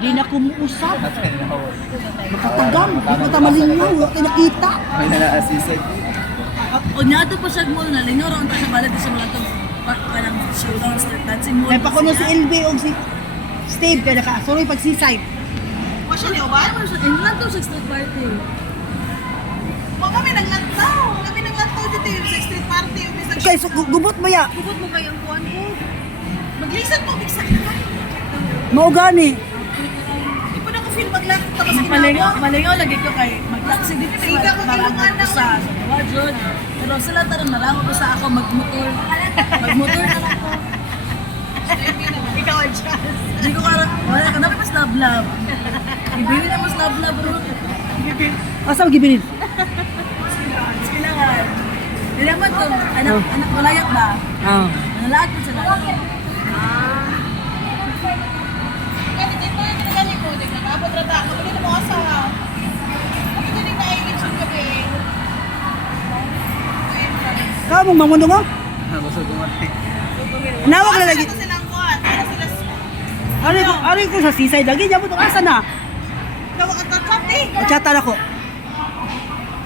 Di na kumuusap. Makatagang, di ko tamalingaw, wala tayo nakita. May nala-assisted. O niya ito pa siya mo na linuro ang sa balad sa mga itong parang showdown street dancing mo. Kaya pa kuno si LB o si Steve, kaya nakasuroy pag seaside. Wa siya niyo ba? Inland to sa street party. Wa kami naglantaw. Kami naglantaw dito yung sa street party. Okay, so gubot mo ya. Gubot mo kayang kuhan ko. Maglisan mo, bigsak ka. Maugani. Di pa na ko feel maglak. Tapos malingaw lagi ko kay magtaksi dito. Siga ko kilungan na sa Wadron. Pero sila tarong nalango ko sa ako magmotor. Magmotor na lang ko. Ikaw ang chance. Hindi ko karang, wala ka namin mas love-love. Ibili na mas love-love bro. Asa mo gibilin? Kailangan. Hindi naman to, anak malayat ba? Ah. Nalaat ko sa lahat. Kamu mong mamundo mo? Gusto ko mati. Nawag na lagi. Ari ko sa seaside lagi, niya mo to asa na? Tawag ang tatlat eh. Chatan ako.